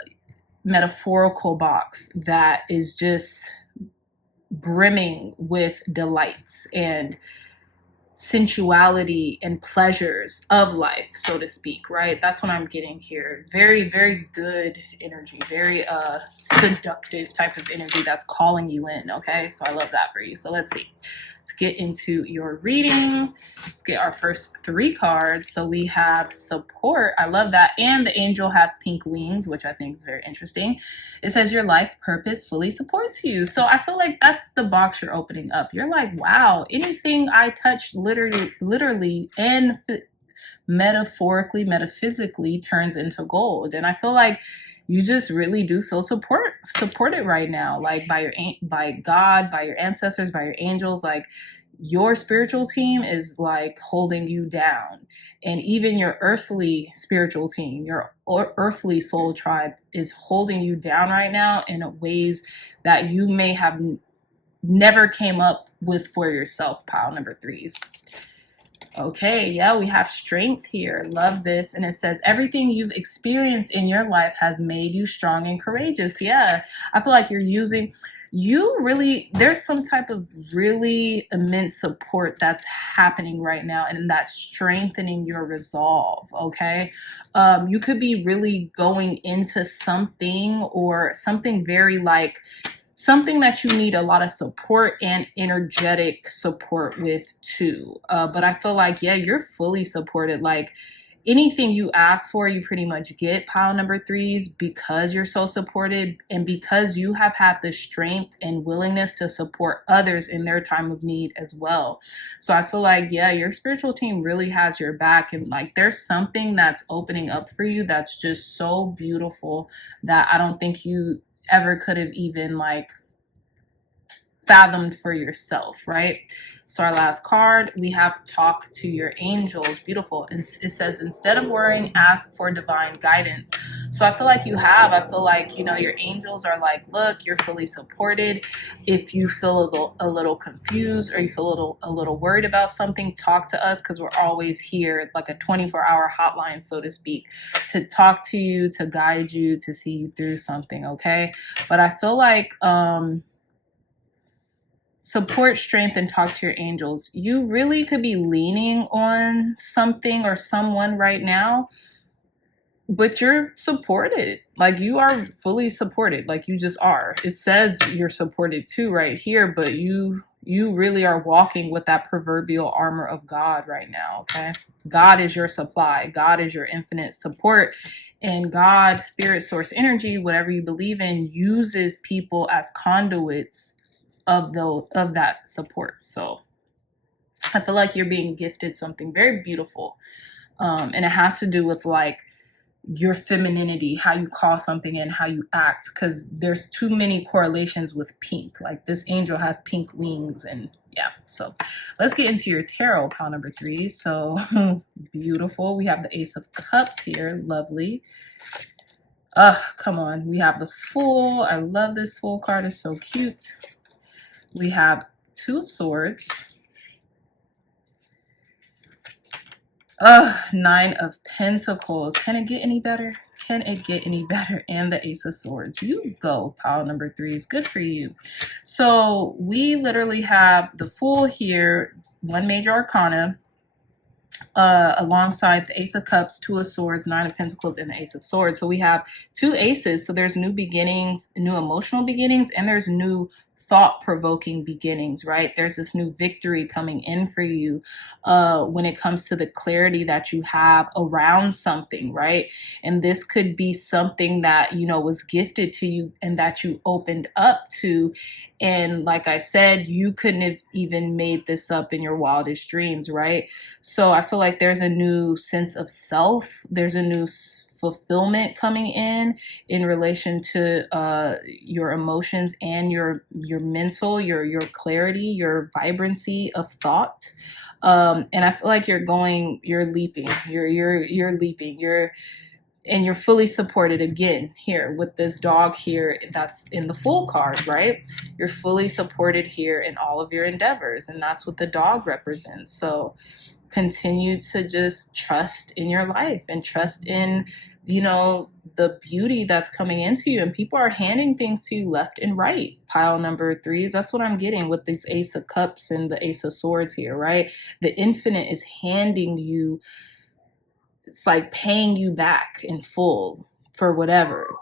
metaphorical box that is just brimming with delights and sensuality and pleasures of life, so to speak, right? That's what I'm getting here. Very, very good energy, very seductive type of energy that's calling you in, okay? So I love that for you. So let's see. Let's get into your reading. Let's get our first 3 cards. So we have support. I love that. And the angel has pink wings, which I think is very interesting. It says your life purpose fully supports you. So I feel like that's the box you're opening up. You're like, wow, anything I touch literally and metaphorically, metaphysically turns into gold. And I feel like you just really do feel supported right now, like by God, by your ancestors, by your angels. Like your spiritual team is like holding you down, and even your earthly spiritual team, your earthly soul tribe is holding you down right now in ways that you may have never came up with for yourself, pile number 3s. Okay, yeah, we have strength here. Love this. And it says, everything you've experienced in your life has made you strong and courageous. Yeah, I feel like there's some type of really immense support that's happening right now, and that's strengthening your resolve, okay? You could be really going into something or something very like, something that you need a lot of support and energetic support with too. But I feel like, yeah, you're fully supported. Like anything you ask for, you pretty much get, pile number 3s, because you're so supported and because you have had the strength and willingness to support others in their time of need as well. So I feel like, yeah, your spiritual team really has your back, and like there's something that's opening up for you that's just so beautiful that I don't think you ever could have even like fathomed for yourself, right? So our last card, we have talk to your angels. Beautiful. And it says, instead of worrying, ask for divine guidance. So I feel like I feel like, you know, your angels are like, look, you're fully supported. If you feel a little confused or you feel a little worried about something, talk to us, because we're always here, like a 24-hour hotline, so to speak, to talk to you, to guide you, to see you through something, okay? But I feel like support, strength, and talk to your angels. You really could be leaning on something or someone right now, but you're supported. Like you are fully supported. Like you just are. It says you're supported too right here, but you really are walking with that proverbial armor of God right now, okay? God is your supply. God is your infinite support. And God, spirit, source, energy, whatever you believe in, uses people as conduits of that support. So I feel like you're being gifted something very beautiful, and it has to do with like your femininity, how you call something in, how you act, because there's too many correlations with pink. Like this angel has pink wings, and yeah. So let's get into your tarot, pile number 3. So beautiful. We have the Ace of Cups here. Lovely. Come on. We have the Fool. I love this Fool card. It's so cute. We have Two of Swords. Nine of Pentacles. Can it get any better? Can it get any better? And the Ace of Swords. You go, pile number 3s. Good for you. So we literally have the Fool here, one major arcana, alongside the Ace of Cups, Two of Swords, Nine of Pentacles, and the Ace of Swords. So we have two aces. So there's new beginnings, new emotional beginnings, and there's new thought-provoking beginnings, right? There's this new victory coming in for you when it comes to the clarity that you have around something, right? And this could be something that, you know, was gifted to you and that you opened up to. And like I said, you couldn't have even made this up in your wildest dreams, right? So I feel like there's a new sense of self. There's a new fulfillment coming in relation to your emotions and your mental, your clarity, your vibrancy of thought. And I feel like you're leaping, you're leaping, and you're fully supported again here with this dog here that's in the Fool card, right? You're fully supported here in all of your endeavors, and that's what the dog represents. So continue to just trust in your life and trust in, you know, the beauty that's coming into you. And people are handing things to you left and right. Pile number 3s. That's what I'm getting with this Ace of Cups and the Ace of Swords here, right? The infinite is handing you, it's like paying you back in full for whatever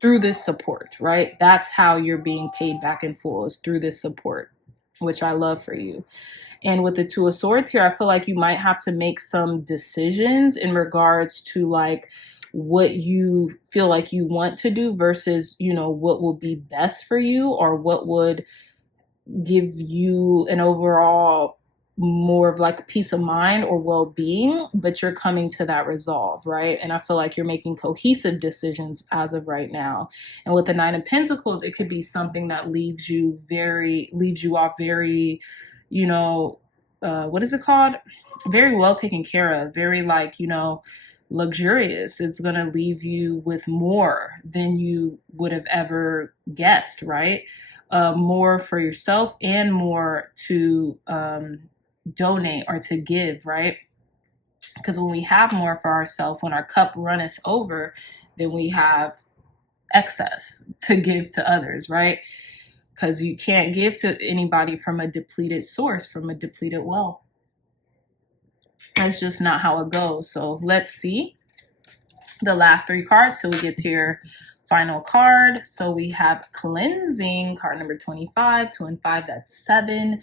through this support, right? That's how you're being paid back in full, is through this support, which I love for you. And with the Two of Swords here, I feel like you might have to make some decisions in regards to like what you feel like you want to do versus, you know, what will be best for you or what would give you an overall more of like peace of mind or well-being, but you're coming to that resolve, right? And I feel like you're making cohesive decisions as of right now. And with the Nine of Pentacles, it could be something that leaves you off very, you know, what is it called? Very well taken care of, very like, you know, luxurious. It's going to leave you with more than you would have ever guessed, right? More for yourself and more to donate or to give, right? Because when we have more for ourselves, when our cup runneth over, then we have excess to give to others, right? Because you can't give to anybody from a depleted source, from a depleted well. That's just not how it goes. So let's see the last 3 cards till we get to your final card. So we have Cleansing, card number 25, 2 and 5, that's 7.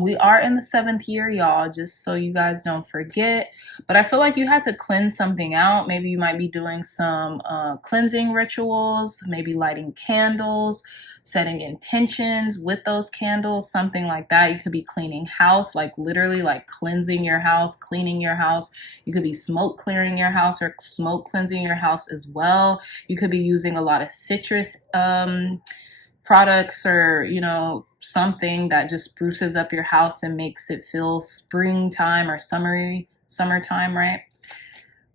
We are in the 7th year, y'all, just so you guys don't forget. But I feel like you had to cleanse something out. Maybe you might be doing some cleansing rituals, maybe lighting candles, setting intentions with those candles, something like that. You could be cleaning house, like literally like cleansing your house, cleaning your house. You could be smoke clearing your house or smoke cleansing your house as well. You could be using a lot of citrus products or, you know, something that just spruces up your house and makes it feel springtime or summertime, right?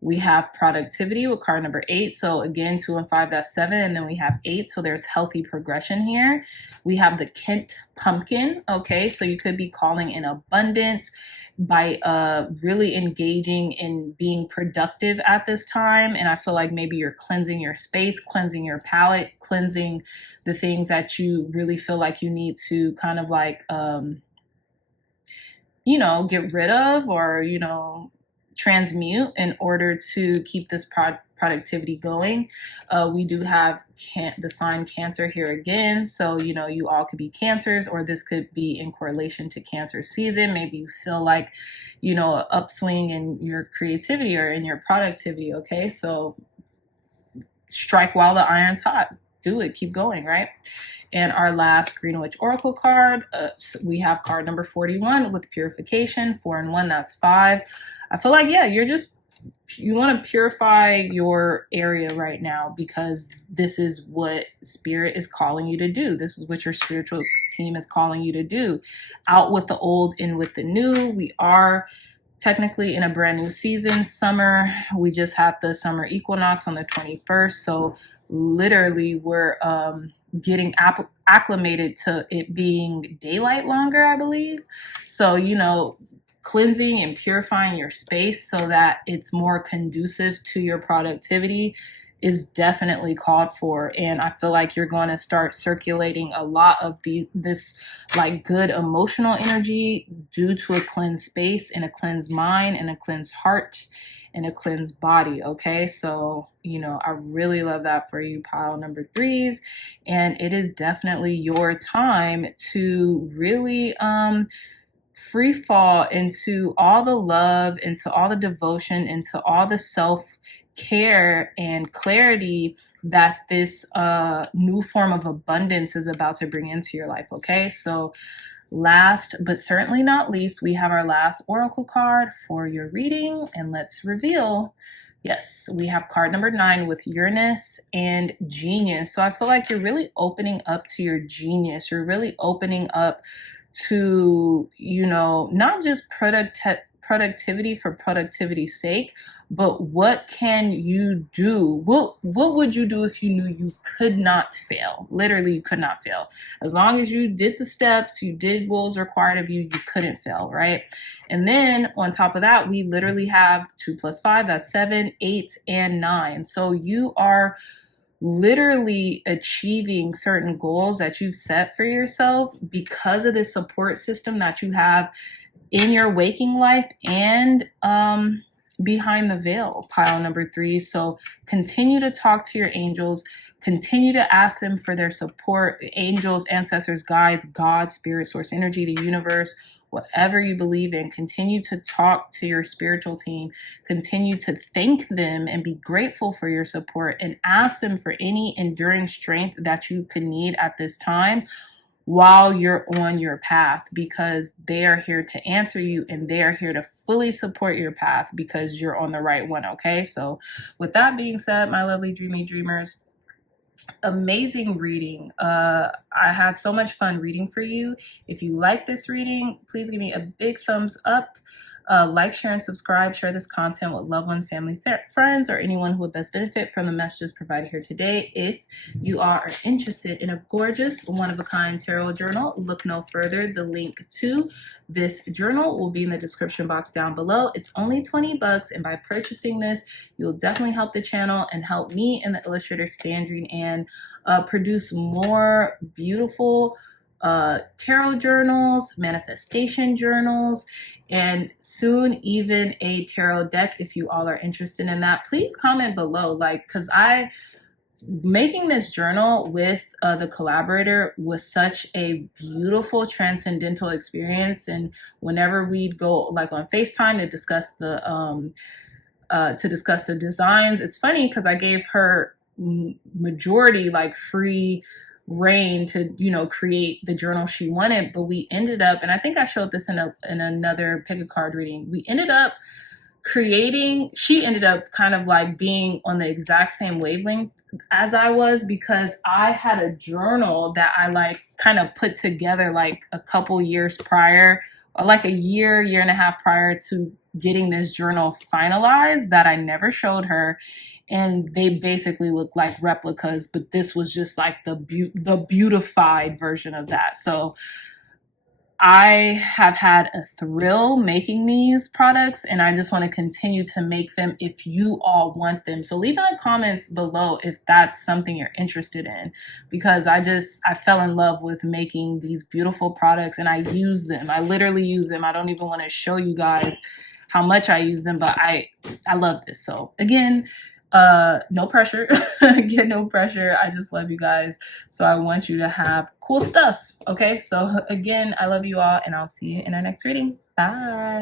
We have productivity with card number 8. So again, 2 and 5, that's 7. And then we have 8. So there's healthy progression here. We have the Kent pumpkin. Okay. So you could be calling in abundance by really engaging in being productive at this time. And I feel like maybe you're cleansing your space, cleansing your palette, cleansing the things that you really feel like you need to kind of like, you know, get rid of or, you know, transmute in order to keep this productivity going. We do have the sign Cancer here again. So, you know, you all could be Cancers, or this could be in correlation to Cancer season. Maybe you feel like, you know, an upswing in your creativity or in your productivity. Okay. So strike while the iron's hot. Do it. Keep going. Right. And our last Green Witch Oracle card, we have card number 41 with Purification, 4 and 1, that's 5. I feel like, yeah, you want to purify your area right now because this is what Spirit is calling you to do. This is what your spiritual team is calling you to do. Out with the old, in with the new. We are technically in a brand new season, summer. We just had the summer equinox on the 21st. So literally we're getting acclimated to it being daylight longer, I believe. So, you know, cleansing and purifying your space so that it's more conducive to your productivity is definitely called for. And I feel like you're going to start circulating a lot of this like good emotional energy due to a cleansed space and a cleansed mind and a cleansed heart and a cleansed body. Okay, so you know, I really love that for you, pile number 3s, and it is definitely your time to really free fall into all the love, into all the devotion, into all the self-care and clarity that this new form of abundance is about to bring into your life. Okay, so last but certainly not least, we have our last oracle card for your reading, and let's reveal. Yes, we have card number 9 with Uranus and Genius. So I feel like you're really opening up to your genius. You're really opening up to, you know, not just productivity for productivity's sake, but what can you do? What would you do if you knew you could not fail? Literally, you could not fail. As long as you did the steps, you did what was required of you, you couldn't fail, right? And then on top of that, we literally have 2 + 5, that's 7, 8, and 9. So you are literally achieving certain goals that you've set for yourself because of the support system that you have in your waking life and behind the veil, pile number 3. So continue to talk to your angels, continue to ask them for their support, angels, ancestors, guides, God, spirit, source energy, the universe, whatever you believe in. Continue to talk to your spiritual team, continue to thank them and be grateful for your support, and ask them for any enduring strength that you could need at this time while you're on your path, because they are here to answer you and they are here to fully support your path because you're on the right one. Okay, so with that being said, my lovely dreamy dreamers, amazing reading. I had so much fun reading for you. If you like this reading, please give me a big thumbs up. Like, share, and subscribe. Share this content with loved ones, family, friends, or anyone who would best benefit from the messages provided here today. If you are interested in a gorgeous, one-of-a-kind tarot journal, look no further. The link to this journal will be in the description box down below. It's only 20 bucks, and by purchasing this, you'll definitely help the channel and help me and the illustrator Crzydreamr produce more beautiful tarot journals, manifestation journals, and soon even a tarot deck. If you all are interested in that, please comment below, like, because making this journal with the collaborator was such a beautiful transcendental experience. And whenever we'd go like on FaceTime to discuss the designs, it's funny because I gave her majority like free reign to, you know, create the journal she wanted, but we ended up, and I think I showed this in another pick a card reading, we ended up creating, she ended up kind of like being on the exact same wavelength as I was, because I had a journal that I like kind of put together like a couple years prior, or like a year and a half prior to getting this journal finalized, that I never showed her. And they basically look like replicas, but this was just like the beautified version of that. So I have had a thrill making these products, and I just want to continue to make them if you all want them. So leave in the comments below if that's something you're interested in, because I fell in love with making these beautiful products, and I use them. I literally use them. I don't even want to show you guys how much I use them, but I love this. So again, no pressure. Again, no pressure. I just love you guys. So I want you to have cool stuff. Okay. So again, I love you all, and I'll see you in our next reading. Bye.